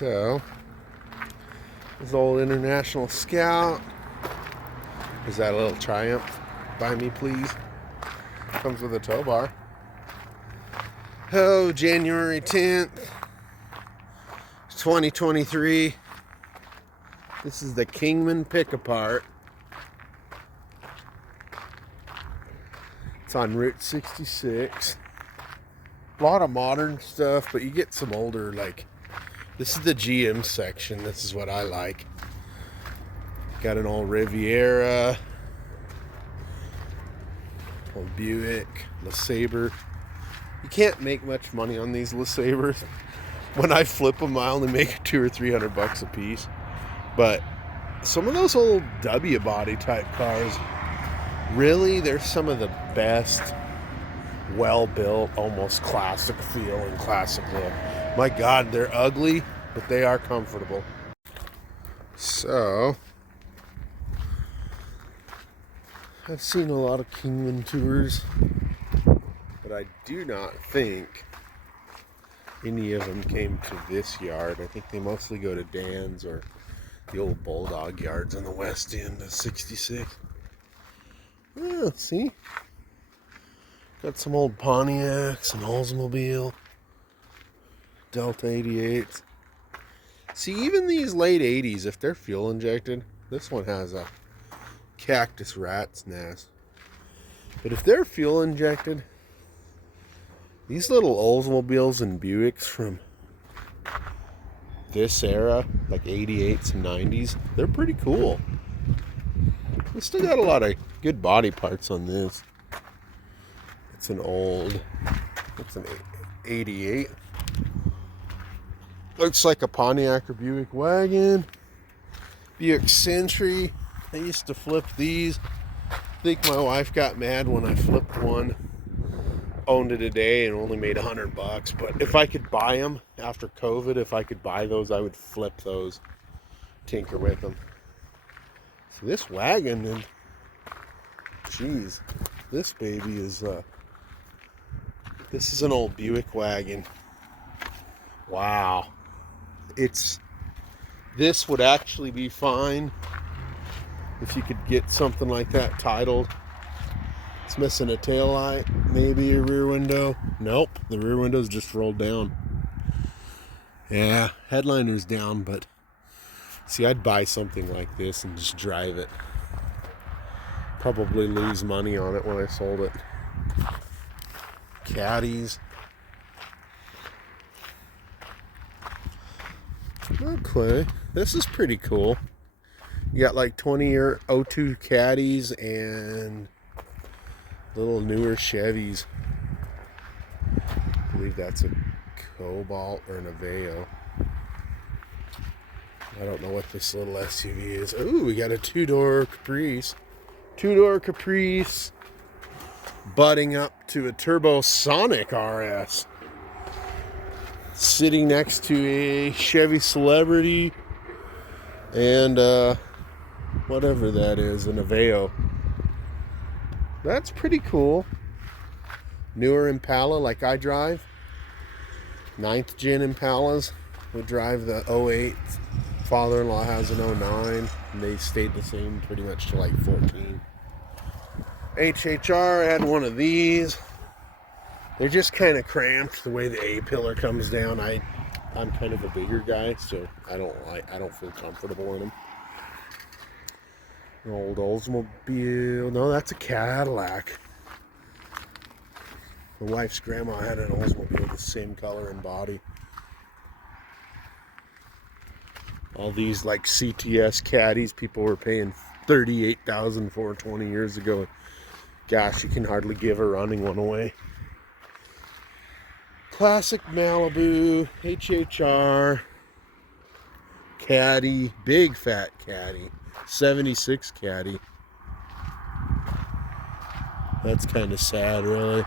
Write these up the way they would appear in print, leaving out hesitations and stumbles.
So, this old International Scout. Is that a little Triumph? Buy me, please. Comes with a tow bar. Oh, January 10th, 2023. This is the Kingman pick-apart. It's on Route 66. A lot of modern stuff, but you get some older, like, this is the GM section. This is what I like. Got an old Riviera, old Buick, LeSabre. You can't make much money on these LeSabres. When I flip them, I only make $200 or $300 a piece. But some of those old W body type cars, really, they're some of the best, well-built, almost classic feel and classic look. My God, they're ugly, but they are comfortable. So, I've seen a lot of Kingman tours, but I do not think any of them came to this yard. I think they mostly go to Dan's or the old Bulldog yards on the west end of 66. Yeah, see? Got some old Pontiacs, an Oldsmobile, Delta 88s. See, even these late 80s, if they're fuel injected, this one has a cactus rat's nest. But if they're fuel injected, these little Oldsmobiles and Buicks from this era, like 88s and 90s, they're pretty cool. We still got a lot of good body parts on this. It's an 88. Looks like a Pontiac or Buick wagon. Buick Century. I used to flip these. I think my wife got mad when I flipped one. Owned it a day and only made $100. But if I could buy them after COVID, if I could buy those, I would flip those. Tinker with them. So this wagon, and geez, this baby is, this is an old Buick wagon. Wow. This would actually be fine if you could get something like that titled. It's missing a taillight, maybe a rear window. Nope, the rear window's just rolled down. Yeah, headliner's down, but see, I'd buy something like this and just drive it. Probably lose money on it when I sold it. Caddies. Okay, this is pretty cool. You got like 20-year 02 Caddies and little newer Chevys. I believe that's a Cobalt or an Aveo. I don't know what this little SUV is. Ooh, we got a two-door Caprice. Two-door Caprice butting up to a Turbo Sonic RS. Sitting next to a Chevy Celebrity and whatever that is, an Aveo. That's pretty cool. Newer Impala like I drive. 9th gen Impalas. We drive the 08. Father-in-law has an 09. And they stayed the same pretty much till like 14. HHR, I had one of these. They're just kind of cramped the way the A-pillar comes down. I'm kind of a bigger guy, so I don't feel comfortable in them. An old Oldsmobile. No, that's a Cadillac. My wife's grandma had an Oldsmobile, the same color and body. All these like CTS caddies people were paying $38,000 for 20 years ago. Gosh, you can hardly give a running one away. Classic Malibu, HHR, Caddy, big fat Caddy, 76 Caddy. That's kind of sad, really.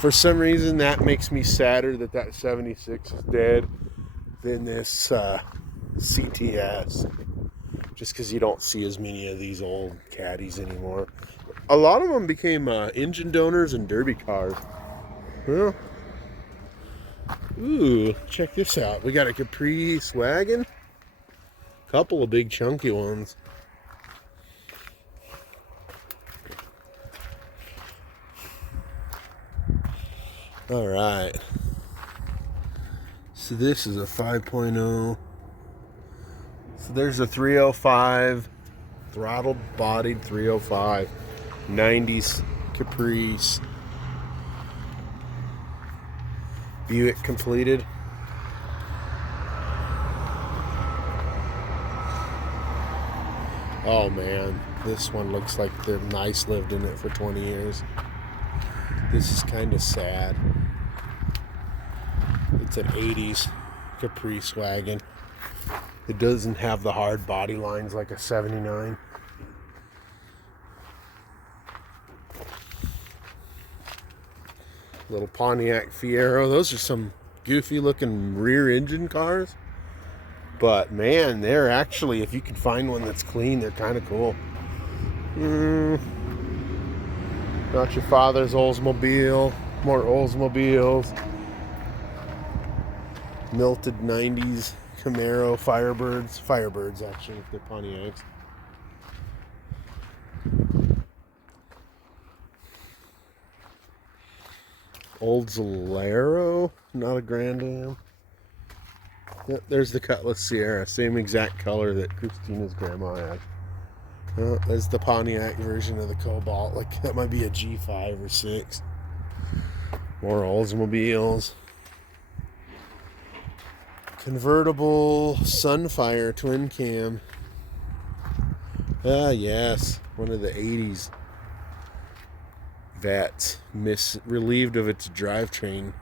For some reason, that makes me sadder that 76 is dead than this CTS. Just because you don't see as many of these old Caddies anymore. A lot of them became engine donors and derby cars. Well, Ooh, check this out. We got a Caprice wagon. Couple of big chunky ones. All right. So this is a 5.0. So there's a 305, throttled bodied 305, 90s Caprice. Buick completed. Oh man, this one looks like the mice lived in it for 20 years. This is kind of sad. It's an 80s Caprice wagon. It doesn't have the hard body lines like a 79. Little Pontiac Fiero. Those are some goofy looking rear engine cars. But man, they're actually, if you can find one that's clean, they're kind of cool. Not your father's Oldsmobile. More Oldsmobiles. Melted 90s Camaro Firebirds. Firebirds, actually, if they're Pontiacs. Old Zalero, not a Grand Am. Yep, there's the Cutlass Sierra, same exact color that Christina's grandma had. There's the Pontiac version of the Cobalt, like that might be a G5 or 6. More Oldsmobiles. Convertible Sunfire twin cam. Ah, yes, one of the 80s Vets, relieved of its drivetrain.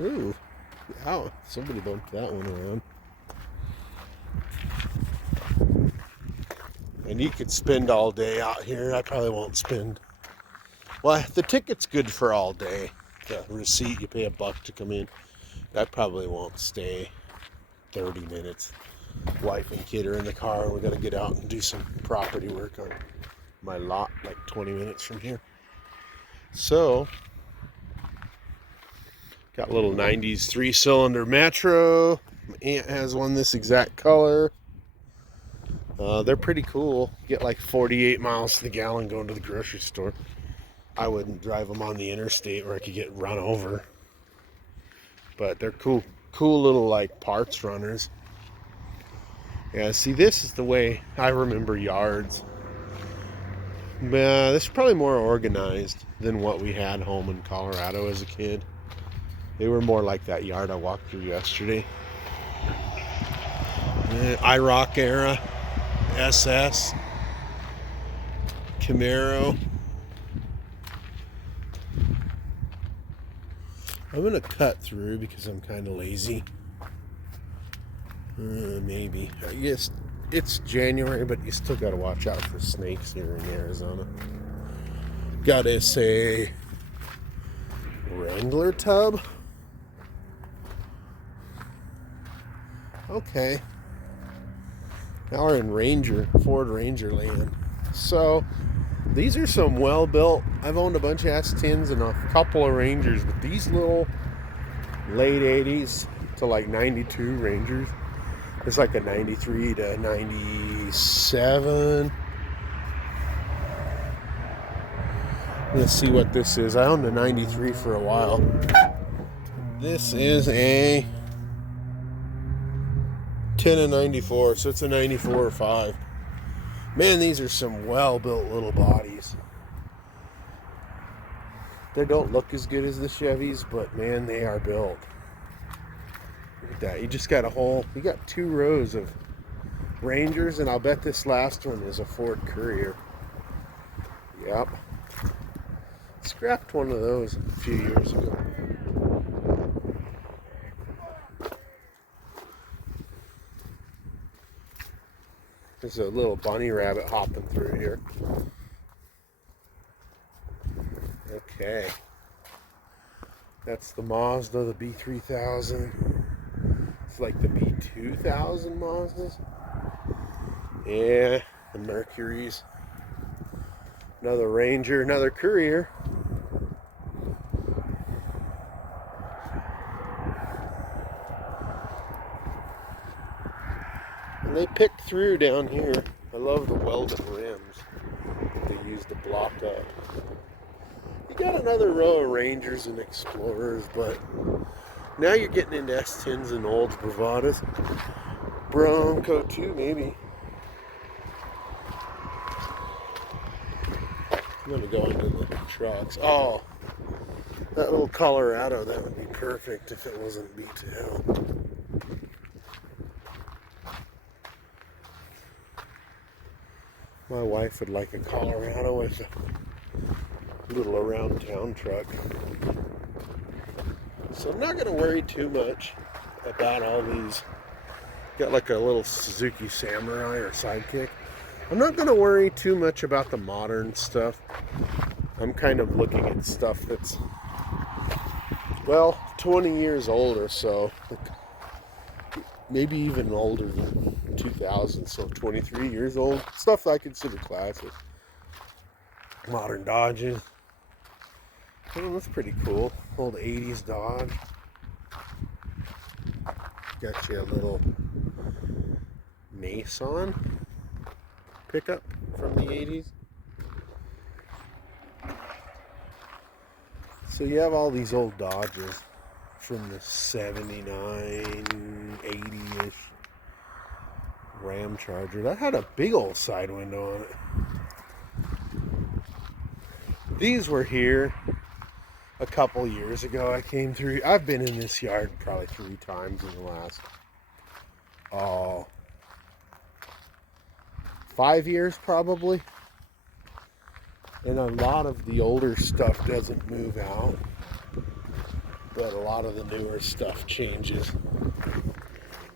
Ooh, wow, somebody bumped that one around. And you could spend all day out here. I probably won't spend. Well, the ticket's good for all day. The receipt, you pay $1 to come in. I probably won't stay 30 minutes. Wife and kid are in the car. We got to get out and do some property work on my lot, like 20 minutes from here. So, got a little 90s 3-cylinder Metro. My aunt has one this exact color. They're pretty cool. Get like 48 miles to the gallon going to the grocery store. I wouldn't drive them on the interstate where I could get run over. But they're cool little like parts runners. Yeah, see, this is the way I remember yards. This is probably more organized than what we had home in Colorado as a kid. They were more like that yard I walked through yesterday. IROC era, SS, Camaro. I'm going to cut through because I'm kind of lazy. Maybe. I guess it's January, but you still got to watch out for snakes here in Arizona. Got us a Wrangler tub. Okay. Now we're in Ford Ranger land. So, these are some well-built. I've owned a bunch of S10s and a couple of Rangers, but these little late 80s to like 92 Rangers. It's like a 93 to 97. Let's see what this is. I owned a 93 for a while. This is a 10 and 94, so it's a 94 or 5. Man, these are some well-built little bodies. They don't look as good as the Chevys, but man, they are built. Look at that. You just got you got 2 rows of Rangers, and I'll bet this last one is a Ford Courier. Yep. Scrapped one of those a few years ago. There's a little bunny rabbit hopping through here. Okay. That's the Mazda, the B3000. It's like the B2000 Mazdas. Yeah, the Mercuries. Another Ranger, another Courier. And they picked through down here. I love the welded rims they use to block up. You got another row of Rangers and Explorers, but now you're getting into S10s and Olds, Bravadas. Bronco too, maybe. I'm gonna go into the trucks. Oh, that little Colorado, that would be perfect if it wasn't beat to hell. My wife would like a Colorado with a little around town truck. So I'm not going to worry too much about all these. Got like a little Suzuki Samurai or Sidekick. I'm not going to worry too much about the modern stuff. I'm kind of looking at stuff that's, well, 20 years old or so. Maybe even older than 2000, so 23 years old. Stuff I consider classic. Modern Dodges. Oh, that's pretty cool. Old 80s Dodge. Got you a little Mason pickup from the 80s. So you have all these old Dodges from the 79, 80-ish Ram Charger. That had a big old side window on it. These were here a couple years ago. I came through. I've been in this yard probably 3 times in the last 5 years probably. And a lot of the older stuff doesn't move out, but a lot of the newer stuff changes.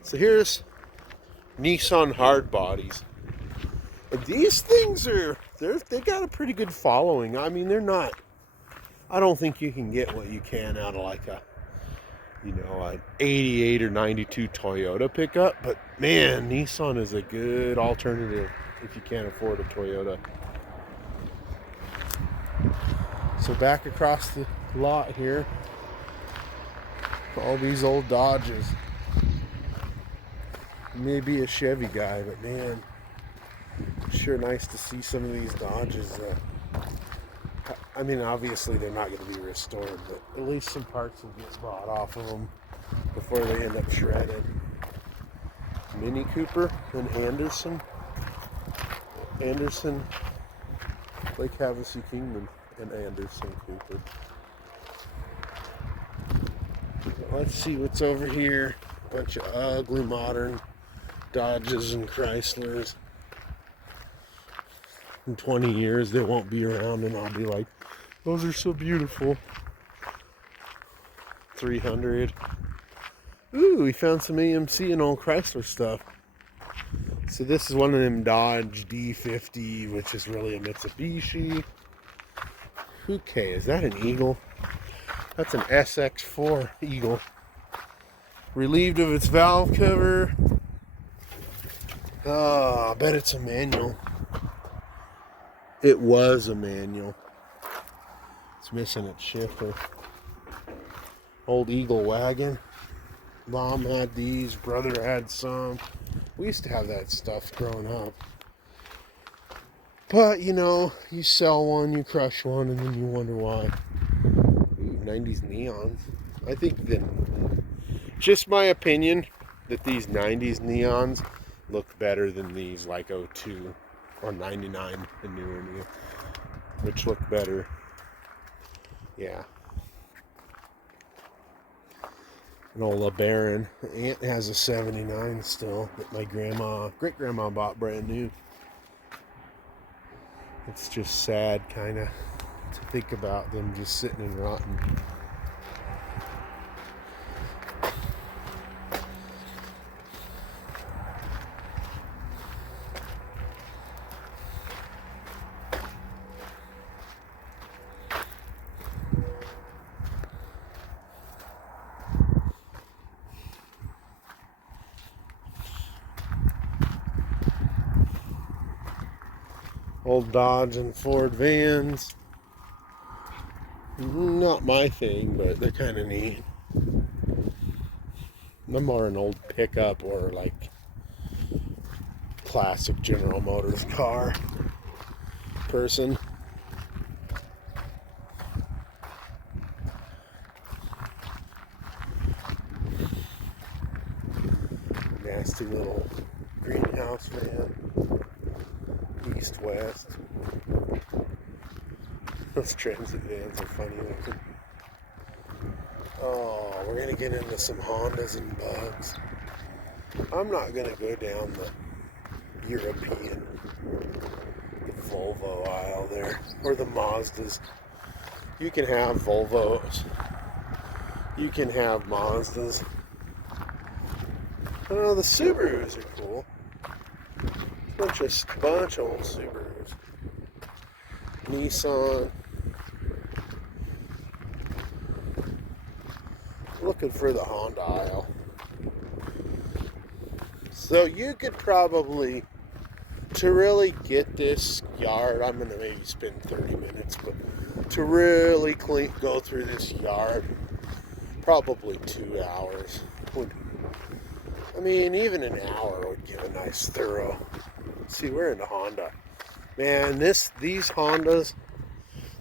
So here's Nissan hard bodies. And these things they got a pretty good following. I mean, they're not, I don't think you can get what you can out of like a, an 88 or 92 Toyota pickup. But man, Nissan is a good alternative if you can't afford a Toyota. So back across the lot here, all these old Dodges. Maybe a Chevy guy, but man, sure nice to see some of these Dodges. I mean, obviously they're not going to be restored, but at least some parts will get bought off of them before they end up shredded. Mini Cooper and Anderson, Lake Havasu Kingman and Anderson Cooper. Let's see what's over here. Bunch of ugly modern Dodges and Chryslers. In 20 years they won't be around and I'll be like, those are so beautiful. 300. Ooh, we found some AMC and old Chrysler stuff. So this is one of them Dodge D50, which is really a Mitsubishi. Okay, is that an Eagle? That's an SX4 Eagle. Relieved of its valve cover. Oh, I bet it's a manual. It was a manual. It's missing its shifter. Old Eagle wagon. Mom had these, brother had some. We used to have that stuff growing up. But, you sell one, you crush one, and then you wonder why. Ooh, 90s neons. I think that, just my opinion, that these 90s neons look better than these like 02 or 99 and newer, which look better. Yeah. An old LeBaron. Aunt has a 79 still that my great grandma bought brand new. It's just sad kind of to think about them just sitting and rotting. Old Dodge and Ford vans. Not my thing, but they're kind of neat. I'm more an old pickup or like classic General Motors car person. Nasty little greenhouse van, east-west. Those transit vans are funny looking. Oh, we're going to get into some Hondas and Bugs. I'm not going to go down the European, the Volvo aisle there, or the Mazdas. You can have Volvos. You can have Mazdas. Oh, the Subarus are cool. Bunch of old Subarus. Nissan. Looking for the Honda aisle. So you could probably, to really get this yard, I'm going to maybe spend 30 minutes, but to really go through this yard, probably 2 hours. Even an hour would give a nice thorough. See, we're into Honda. Man, these Hondas,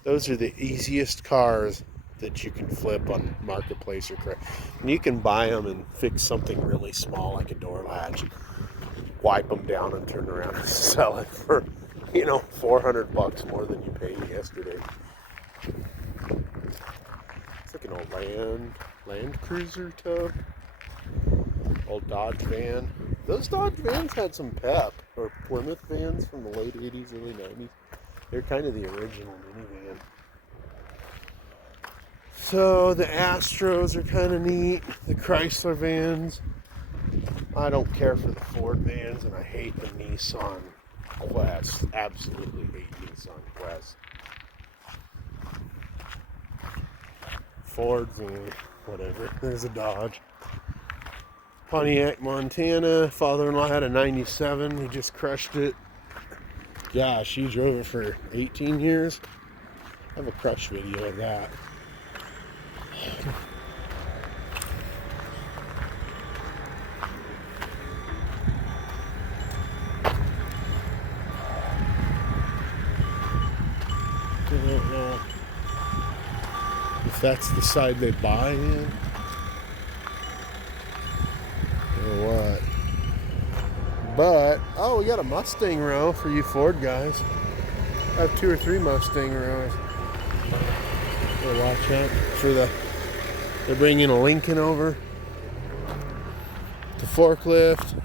those are the easiest cars that you can flip on Marketplace or Craigslist. And you can buy them and fix something really small like a door latch, wipe them down and turn around and sell it for, $400 more than you paid yesterday. It's like an old Land Cruiser tub. Old Dodge van. Those Dodge vans had some pep, or Plymouth vans from the late 80s, early 90s. They're kind of the original minivan. So the Astros are kind of neat. The Chrysler vans. I don't care for the Ford vans, and I hate the Nissan Quest. Absolutely hate Nissan Quest. Ford van, whatever. There's a Dodge. Pontiac, Montana. Father-in-law had a 97. He just crushed it. Gosh, he drove it for 18 years. I have a crush video of that. I don't know if that's the side they buy in. What? But, we got a Mustang row for you Ford guys. I have 2 or 3 Mustang rows. So watch out for they're bringing a Lincoln over. The forklift.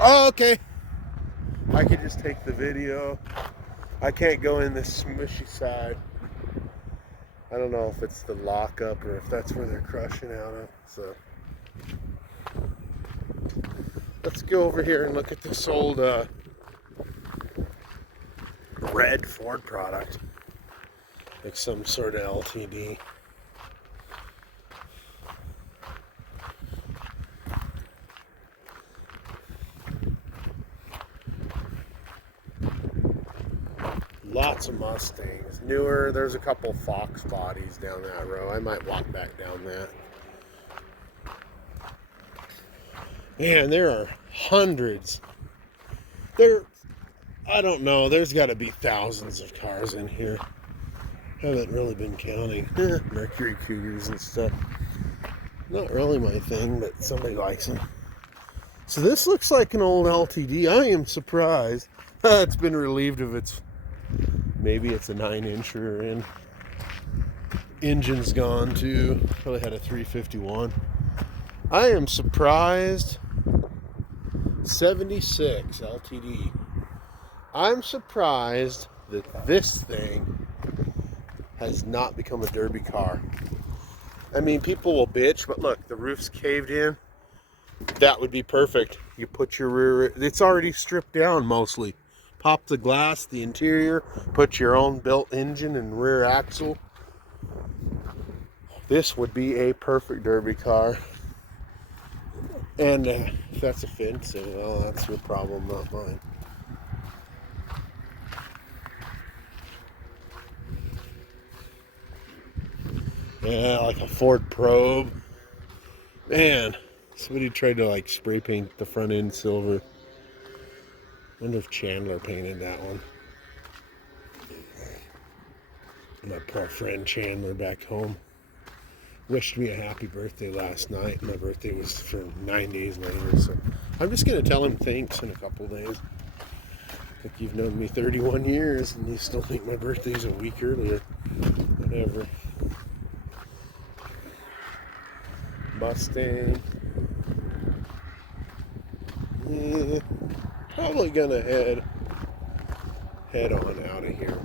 Oh, okay. I could just take the video. I can't go in this smushy side. I don't know if it's the lockup or if that's where they're crushing out of. So let's go over here and look at this old red Ford product. Like some sort of LTD. Lots of Mustangs. Newer, there's a couple Fox bodies down that row. I might walk back down that. Man, there are hundreds. I don't know, there's got to be thousands of cars in here. Haven't really been counting. Mercury Cougars and stuff. Not really my thing, but somebody likes them. So this looks like an old LTD. I am surprised. It's been relieved of its... Maybe it's a 9-incher and engine's gone too. Probably had a 351. I am surprised. 76 LTD. I'm surprised that this thing has not become a derby car. I mean, people will bitch, but look, the roof's caved in. That would be perfect. You put your rear... It's already stripped down mostly. Pop the glass, the interior, put your own built engine and rear axle. This would be a perfect derby car. And if that's offensive, well, that's your problem, not mine. Yeah, like a Ford Probe. Man, somebody tried to spray paint the front end silver. Wonder if Chandler painted that one. My poor friend Chandler back home wished me a happy birthday last night. My birthday was for 9 days later, so I'm just going to tell him thanks in a couple days. Like, you've known me 31 years and you still think my birthday's a week earlier. Whatever. Mustang. Yeah, probably gonna head on out of here.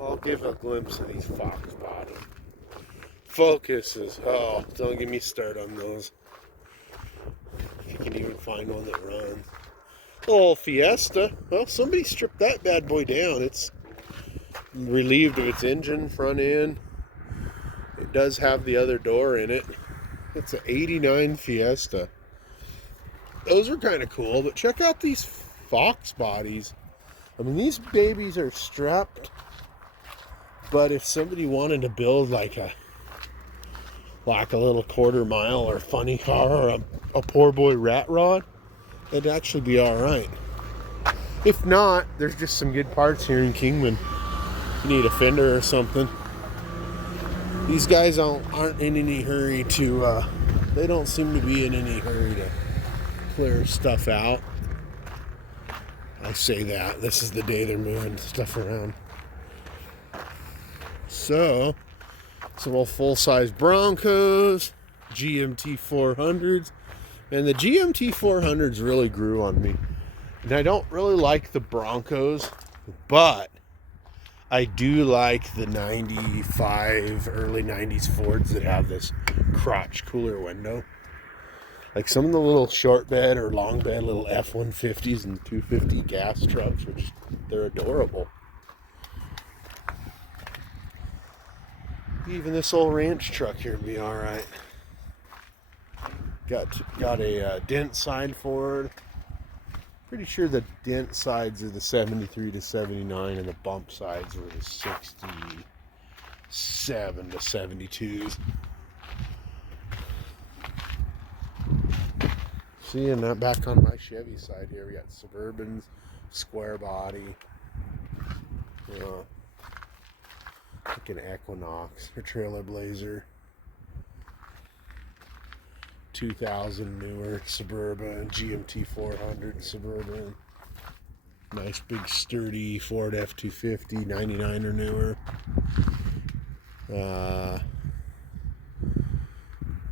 I'll give a glimpse of these Fox bottom. Focuses. Oh, don't get me started on those. If you can even find one that runs. Oh, Fiesta. Well, somebody stripped that bad boy down. It's relieved of its engine, front end. It does have the other door in it. It's an 89 Fiesta. Those are kind of cool, but check out these Fox bodies. I mean, these babies are strapped, but if somebody wanted to build like a little quarter mile or funny car or a poor boy rat rod, it'd actually be all right. If not, there's just some good parts here in Kingman. You need a fender or something. These guys aren't in any hurry to, they don't seem to be in any hurry to clear stuff out. I say that. This is the day they're moving stuff around. So, some old full-size Broncos, GMT 400s, and the GMT 400s really grew on me. And I don't really like the Broncos, but I do like the 95, early 90s Fords that have this crotch cooler window. Like some of the little short bed or long bed little F-150s and 250 gas trucks, which they're adorable. Even this old ranch truck here would be all right. Got a dent side Ford. Pretty sure the dent sides are the 73 to 79 and the bump sides were the 67 to 72s. See, and back on my Chevy side here, we got Suburbans, square body. Like an Equinox, a Trailblazer. 2000 newer Suburban, GMT 400 Suburban. Nice big sturdy Ford F-250, 99 or newer.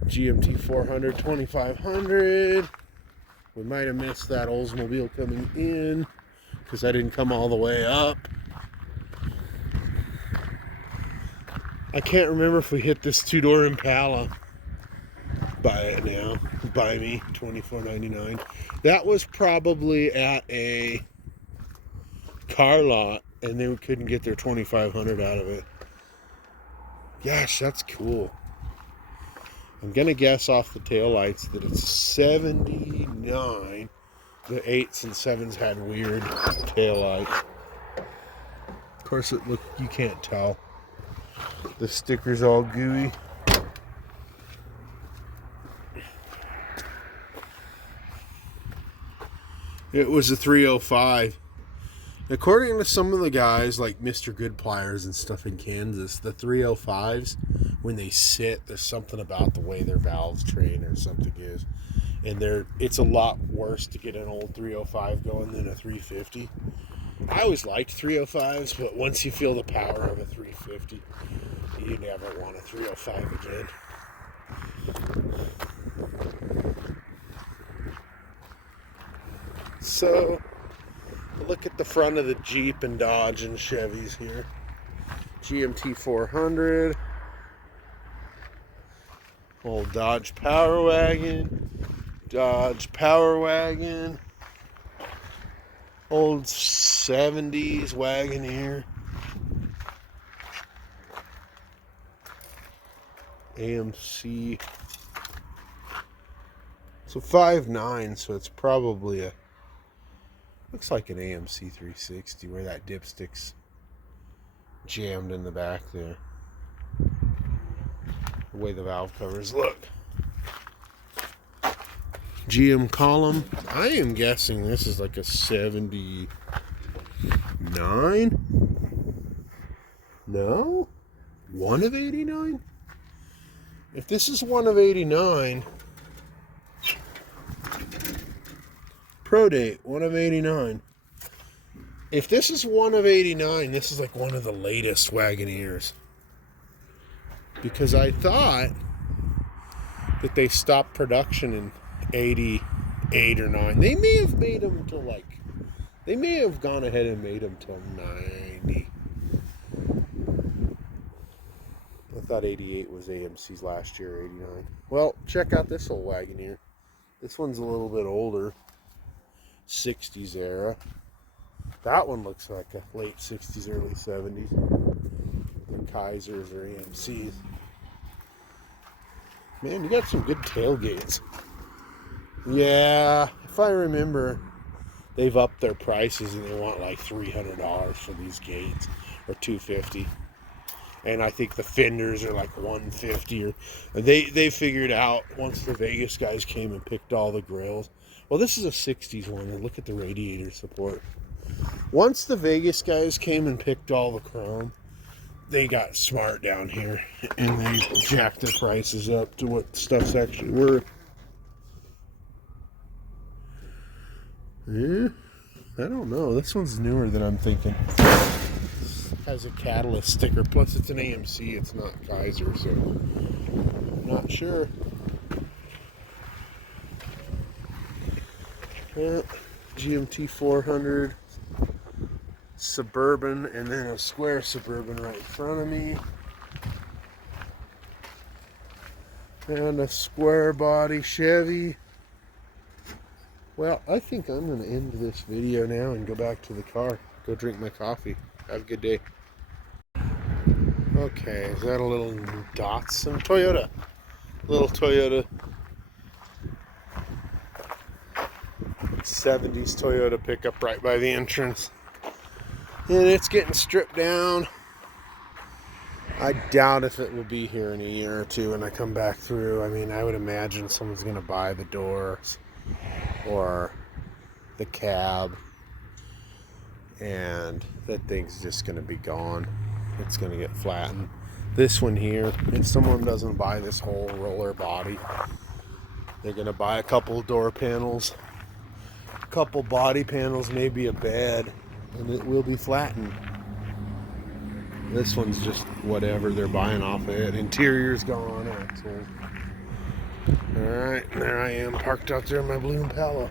GMT 400, 2500. We might have missed that Oldsmobile coming in because I didn't come all the way up. I can't remember if we hit this two-door Impala. Buy it now. Buy me, $24.99. That was probably at a car lot, and they couldn't get their $2,500 out of it. Gosh, that's cool. I'm gonna guess off the taillights that it's 79. The 8s and 7s had weird taillights. Of course, you can't tell. The sticker's all gooey. It was a 305. According to some of the guys, like Mr. Good Pliers and stuff in Kansas, the 305s, when they sit, there's something about the way their valves train or something is. And it's a lot worse to get an old 305 going than a 350. I always liked 305s, but once you feel the power of a 350, you never want a 305 again. So, look at the front of the Jeep and Dodge and Chevys here. GMT 400. Old Dodge Power Wagon. Dodge Power Wagon. Old 70s Wagoneer. AMC. So 5.9, so it's probably looks like an AMC 360 where that dipstick's jammed in the back there. The way the valve covers look. GM column. I am guessing this is like a 79. No? One of 89? If this is one of 89, Pro date, one of 89. If this is one of 89, this is like one of the latest Wagoneers. Because I thought that they stopped production in 88 or 9. They may have made them till like, they may have gone ahead and made them till 90. I thought 88 was AMC's last year, 89. Well, check out this old Wagoneer. This one's a little bit older. 60s era. That one looks like a late 60s, early 70s. The Chrysers or AMCs. Man, you got some good tailgates. Yeah, if I remember, they've upped their prices and they want like $300 for these gates, or $250. And I think the fenders are like $150. Or they figured out once the Vegas guys came and picked all the grills. Well, this is a 60s one, and look at the radiator support. Once the Vegas guys came and picked all the chrome, they got smart down here, and they jacked their prices up to what stuff's actually worth. Yeah, I don't know. This one's newer than I'm thinking. Has a catalyst sticker. Plus, it's an AMC. It's not Kaiser, so I'm not sure. Yeah, GMT 400 Suburban, and then a square Suburban right in front of me. And a square body Chevy. Well, I think I'm going to end this video now and go back to the car. Go drink my coffee. Have a good day. Okay, is that a little Datsun Toyota? Little Toyota. 70s Toyota pickup right by the entrance. And it's getting stripped down. I doubt if it will be here in a year or two when I come back through. I mean, I would imagine someone's going to buy the doors or the cab, and that thing's just going to be gone. It's going to get flattened. This one here, if someone doesn't buy this whole roller body, they're going to buy a couple door panels, a couple body panels, maybe a bed, and it will be flattened. This one's just whatever they're buying off of it. Interior's gone. Alright, there I am parked out there in my blue Impala.